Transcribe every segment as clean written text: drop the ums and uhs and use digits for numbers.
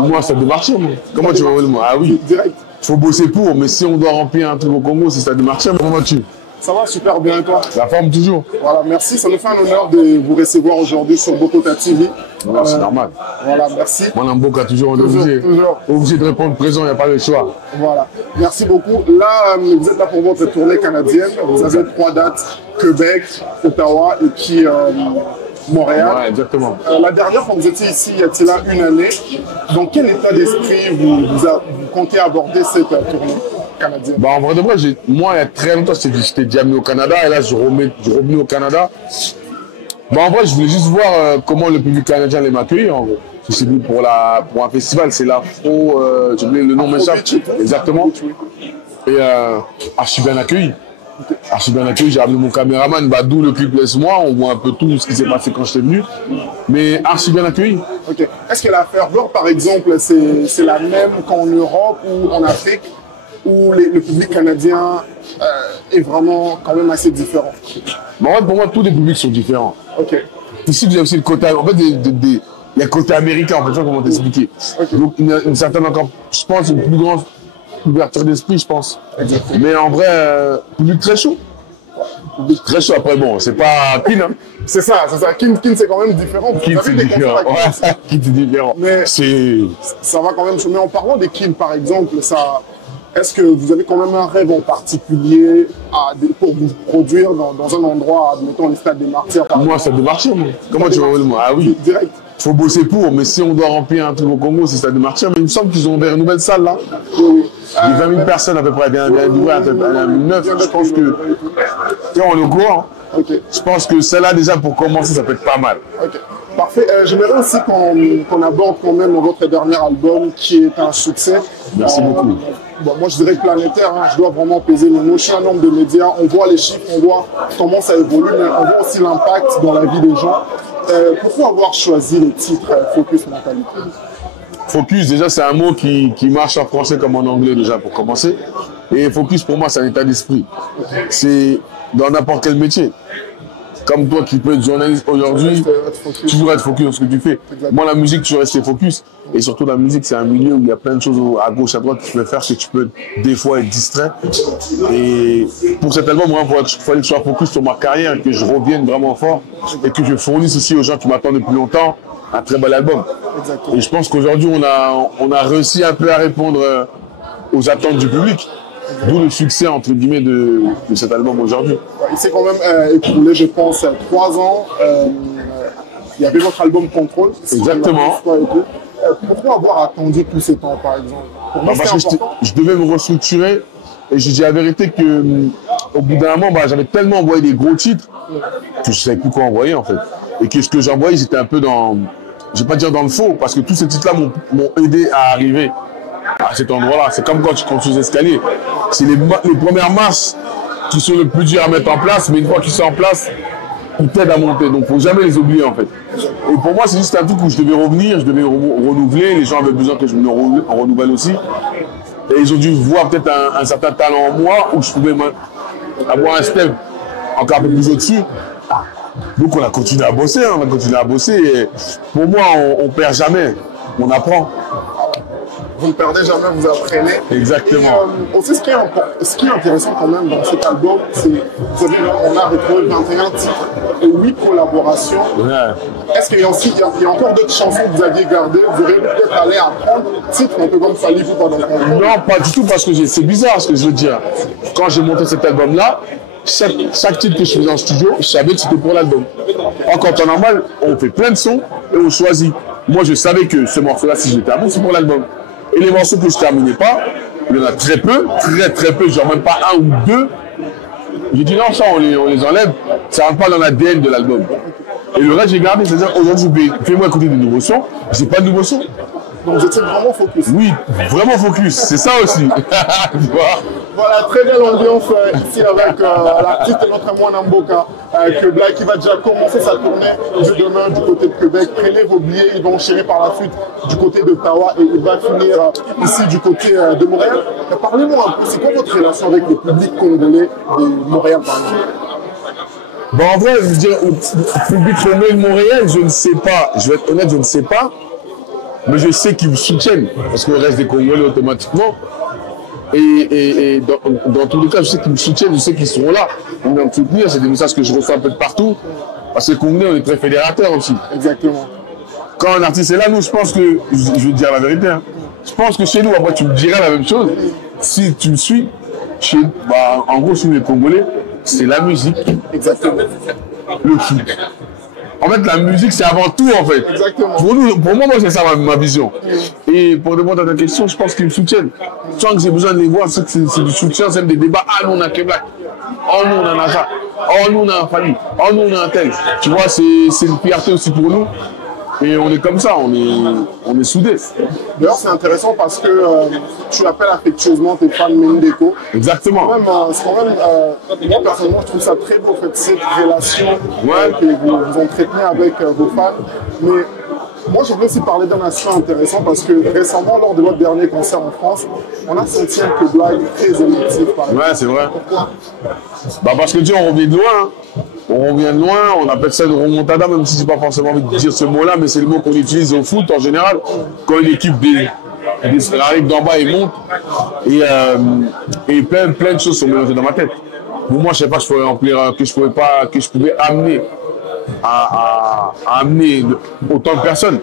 Moi, ça démarche. Comment tu vas voir moi? Ah oui. Direct. Faut bosser pour, mais si on doit remplir un truc au Congo, c'est ça démarche. Comment vas-tu? Ça va super bien et toi? La forme toujours. Voilà, merci. Ça nous fait un honneur de vous recevoir aujourd'hui sur Bokota TV. C'est normal. Voilà, merci. Moi, dans Boca, toujours, on est obligé de répondre présent, il n'y a pas le choix. Voilà, merci beaucoup. Là, vous êtes là pour votre tournée canadienne. Vous avez 3 dates, Québec, Ottawa et puis Montréal. Ouais, exactement. La dernière fois que vous étiez ici, il y a-t-il là une année, dans quel état d'esprit vous comptez aborder cette tournée canadienne? Bah, en vrai de vrai, moi, il y a très longtemps, j'étais déjà venu au Canada et là, je revenu au Canada. Bah, en vrai, je voulais juste voir comment le public canadien allait m'accueillir. En gros. C'est venu pour un festival, c'est l'Afro, j'ai oublié le nom, mais ça. Exactement. Et archi bien accueilli. Archi bien accueilli, j'ai amené mon caméraman, bah, d'où le clip Laisse-moi, on voit un peu tout ce qui s'est passé quand j'étais venu. Mais archi bien accueilli. Ok. Est-ce que la ferveur, par exemple, c'est la même qu'en Europe ou en Afrique, où le public canadien est vraiment quand même assez différent? Bah, en fait, pour moi, tous les publics sont différents. Ok. Ici, vous avez aussi le côté, en fait, il y a le côté américain, en fait, je sais pas comment t'expliquer. Okay. Donc, une certaine, encore, je pense, une plus grande ouverture d'esprit, je pense. Exactement. Mais en vrai, public très chaud. Public très chaud. Après, bon, c'est pas Kin, hein. C'est ça. Kin, c'est quand même différent. Kin, c'est différent. Ouais, Kin, c'est différent. Mais ça va quand même chaud. Mais en parlant des Kin, par exemple, est-ce que vous avez quand même un rêve en particulier pour vous produire dans un endroit, admettons, le stade des Martyrs? Moi, ça démarche. Comment tu vas voir moi? Ah oui. Direct. Faut bosser pour, mais si on doit remplir un truc au Congo, c'est ça démarche. Mais il me semble qu'ils ont ouvert une nouvelle salle là. Oui. Il y a 20 000 personnes à peu près, bien d'ouvrir à 9. Je pense que. On est au courant. Okay. Je pense que celle-là, déjà, pour commencer, ça peut être pas mal. Ok. Parfait. J'aimerais aussi qu'on aborde quand même votre dernier album qui est un succès. Merci beaucoup. Bon, moi, je dirais planétaire, hein, je dois vraiment peser mes mots. Je suis un homme de médias, on voit les chiffres, on voit comment ça évolue, mais on voit aussi l'impact dans la vie des gens. Pourquoi avoir choisi le titre Focus Mentalité? Focus, déjà, c'est un mot qui marche en français comme en anglais, déjà, pour commencer. Et focus, pour moi, c'est un état d'esprit. C'est dans n'importe quel métier. Comme toi qui peux être journaliste aujourd'hui, toujours être focus sur ce que tu fais. Exactement. Moi, la musique, tu restes focus. Et surtout, la musique, c'est un milieu où il y a plein de choses à gauche, à droite que tu peux faire, que tu peux des fois être distrait. Et pour cet album, moi, il fallait que je sois focus sur ma carrière, que je revienne vraiment fort et que je fournisse aussi aux gens qui m'attendent depuis longtemps un très bel album. Exactement. Et je pense qu'aujourd'hui, on a réussi un peu à répondre aux attentes du public. D'où le succès, entre guillemets, de cet album aujourd'hui. Il s'est quand même écoulé, je pense, 3 ans. Il y avait votre album Contrôle. Exactement. Pourquoi avoir attendu tout ce temps, par exemple? Parce que je devais me restructurer. Et je dis la vérité qu'au bout d'un moment, j'avais tellement envoyé des gros titres que je ne savais plus quoi envoyer, en fait. Et que ce que j'envoyais, j'étais un peu dans... Je ne vais pas dire dans le faux, parce que tous ces titres-là m'ont aidé à arriver à cet endroit-là. C'est comme quand tu construis des escaliers. C'est les premières marches qui sont le plus dur à mettre en place, mais une fois qu'ils sont en place, ils t'aident à monter. Donc, il ne faut jamais les oublier, en fait. Et pour moi, c'est juste un truc où je devais revenir, je devais renouveler. Les gens avaient besoin que je me renouvelle aussi. Et ils ont dû voir peut-être un certain talent en moi où je pouvais avoir un step encore un peu plus au-dessus. Donc, on a continué à bosser. Et pour moi, on ne perd jamais. On apprend. Vous ne perdez jamais, vous apprenez. Exactement. Et aussi, ce qui est intéressant quand même dans cet album, c'est qu'on a retrouvé 21 titres et 8 collaborations. Ouais. Est-ce qu'il y a encore d'autres chansons que vous aviez gardées? Vous auriez peut-être allé apprendre titres un peu comme Fally Ipupa dans le monde? Non, pas du tout, parce que c'est bizarre ce que je veux dire. Quand j'ai monté cet album-là, chaque titre que je faisais en studio, je savais que c'était pour l'album. En temps normal, on fait plein de sons et on choisit. Moi, je savais que ce morceau-là, si j'étais à bout, c'est pour l'album. Et les morceaux que je ne terminais pas, il y en a très peu, genre même pas 1 ou 2. J'ai dit non, ça on les enlève, ça ne rentre pas dans l'ADN de l'album. Et le reste, j'ai gardé, c'est-à-dire aujourd'hui, fais-moi écouter des nouveaux sons, j'ai pas de nouveaux sons. Donc vous étiez vraiment focus. Oui, vraiment focus, c'est ça aussi. Voilà, très belle ambiance ici avec l'artiste et notre moine Mboka, que Black qui va déjà commencer sa tournée demain du côté de Québec. Prenez vos billets, il va enchaîner par la suite du côté d'Ottawa et il va finir ici du côté de Montréal. Parlez-moi un peu, c'est quoi votre relation avec le public congolais de Montréal par exemple? Bon, en vrai, je veux dire, au public congolais de Montréal, je ne sais pas. Je vais être honnête, je ne sais pas. mais je sais qu'ils me soutiennent, parce qu'on reste des Congolais automatiquement. Et dans tous les cas, je sais qu'ils me soutiennent, je sais qu'ils seront là. Ils vont me soutenir, c'est des messages que je reçois un peu de partout. Parce que les Congolais, on est très fédérateurs aussi. Exactement. Quand un artiste est là, nous, je pense que, je vais te dire la vérité, hein, je pense que chez nous, après, tu me dirais la même chose. Si tu me suis, en gros, chez les Congolais, c'est la musique. Exactement. Le foot. En fait, la musique, c'est avant tout, en fait. Exactement. Pour moi, c'est ça ma vision. Et pour répondre à ta question, je pense qu'ils me soutiennent. Sans que j'ai besoin de les voir, c'est du soutien, c'est des débats. Ah, nous, on a Québec. Oh, nous, on a Naja. Oh, nous, on a un Fanny. Oh, nous, on a un tel. Tu vois, c'est une fierté aussi pour nous. Et on est comme ça, on est soudés. D'ailleurs, c'est intéressant parce que tu appelles affectueusement tes fans Mendeko. Exactement. Moi, personnellement, je trouve ça très beau, en fait, cette relation que vous entretenez avec vos fans. Mais moi, j'aimerais aussi parler d'un aspect intéressant parce que récemment, lors de votre dernier concert en France, on a senti un peu Black très émotif. Ouais, c'est vrai. Pourquoi? Parce que on revient de loin. Hein. On revient de loin, on appelle ça une remontada, même si je n'ai pas forcément envie de dire ce mot-là, mais c'est le mot qu'on utilise au foot en général, quand une équipe arrive d'en bas et monte, et plein de choses sont mélangées dans ma tête. Pour moi, je ne sais pas, que je pouvais amener à amener autant de personnes.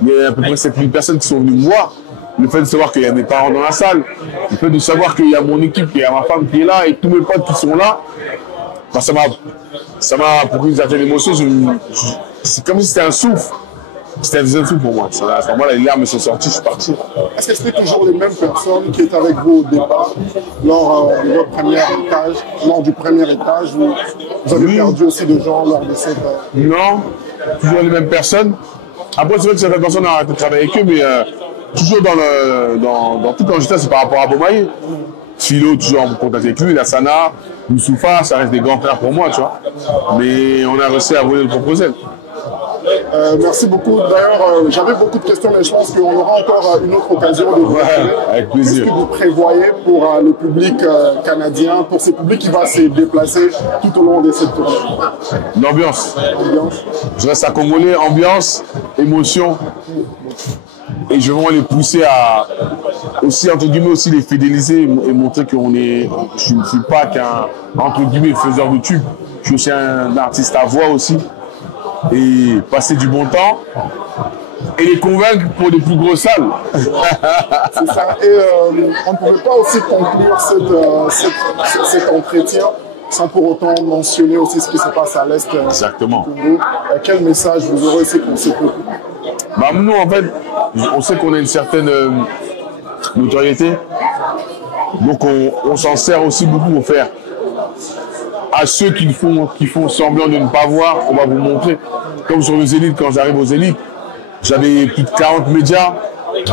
Il y a à peu près 7000 personnes qui sont venues me voir. Le fait de savoir qu'il y a mes parents dans la salle, le fait de savoir qu'il y a mon équipe, qu'il y a ma femme qui est là et tous mes potes qui sont là, ça m'a procuré une certaine émotion. C'est comme si c'était un souffle. C'était un deuxième souffle pour moi. À ce moment-là, les larmes sont sorties, je suis parti. Est-ce que c'était toujours les mêmes personnes qui étaient avec vous au départ, lors de votre premier étage, lors du premier étage, vous avez perdu aussi des gens lors de cette... Non, toujours les mêmes personnes. Après, c'est vrai que certaines personnes ont arrêté de travailler avec eux, mais toujours dans tout quand j'étais, c'est par rapport à Bomaye. Philo, toujours en contact avec lui, Lassana, Moussoufa, ça reste des grands frères pour moi, tu vois. Mais on a réussi à voler le proposé. Merci beaucoup. D'ailleurs, j'avais beaucoup de questions, mais je pense qu'on aura encore une autre occasion de vous parler. Avec plaisir. Qu'est-ce que vous prévoyez pour le public canadien, pour ce public qui va se déplacer tout au long de cette tournée? L'ambiance. Je reste à Congolais, ambiance, émotion. Et je vais vraiment les pousser à aussi, entre guillemets, aussi les fidéliser et montrer je ne suis pas qu'un, entre guillemets, faiseur de tubes. Je suis aussi un artiste à voix aussi. Et passer du bon temps et les convaincre pour des plus grosses salles. C'est ça. Et on ne pouvait pas aussi conclure cet entretien sans pour autant mentionner aussi ce qui se passe à l'Est du Congo. Quel message vous aurez aussi pour ce peuple? Nous, en fait, on sait qu'on a une certaine notoriété. Donc, on s'en sert aussi beaucoup pour faire. À ceux qui font semblant de ne pas voir, on va vous montrer. Comme sur le Zénith, quand j'arrive au Zénith, j'avais plus de 40 médias,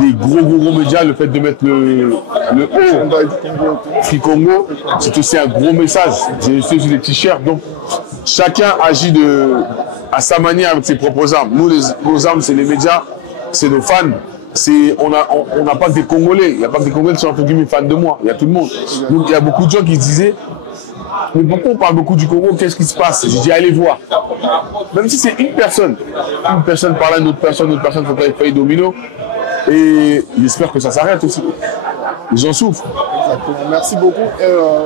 des gros médias. Le fait de mettre le haut Free Congo, c'est aussi un gros message. J'ai aussi des t-shirts. Donc, chacun agit à sa manière avec ses propres armes. Nous, nos armes, c'est les médias, c'est nos fans. On n'a pas que des Congolais. Il n'y a pas que des Congolais qui sont entre guillemets fans de moi. Il y a tout le monde. Donc, il y a beaucoup de gens qui se disaient, mais pourquoi on parle beaucoup du Congo? Qu'est-ce qui se passe? J'ai dit, allez voir. Même si c'est une personne parle à une autre personne fait pas effet domino. Et j'espère que ça s'arrête aussi. Les gens souffrent. Exactement. Merci beaucoup.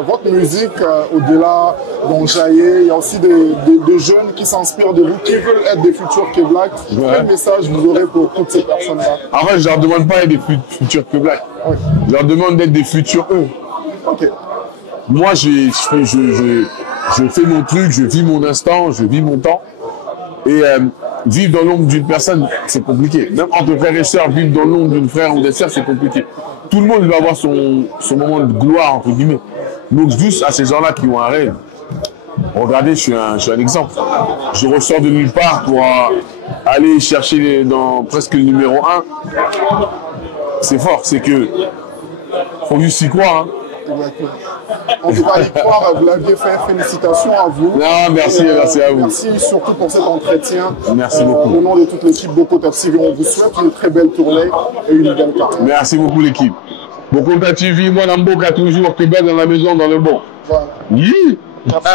Votre musique, au-delà d'Enjaillé, il y a aussi des jeunes qui s'inspirent de vous, qui veulent être des futurs K-Black. Quel message vous aurez pour toutes ces personnes-là? En fait, je leur demande pas d'être des futurs K-Black. Oui. Je leur demande d'être des futurs eux. Ok. Moi, je fais mon truc, je vis mon instant, je vis mon temps. Et vivre dans l'ombre d'une personne, c'est compliqué. Même entre frères et sœurs, vivre dans l'ombre d'une frère ou d'une sœur, c'est compliqué. Tout le monde doit avoir son moment de gloire, entre guillemets. Donc, juste à ces gens-là qui ont un rêve, regardez, je suis un exemple. Je ressors de nulle part pour aller chercher dans presque le numéro 1. C'est fort, c'est que faut juste y croire. Hein. Exactement. En tout cas, y croire, vous l'aviez fait. Félicitations à vous. Non, merci, merci à vous. Merci surtout pour cet entretien. Merci beaucoup. Au nom de toute l'équipe Boko TV, on vous souhaite une très belle tournée et une belle carrière. Merci beaucoup l'équipe. Boko TV, moi, Namboka toujours, Québec dans la maison, dans le bon. Voilà. Oui. Merci.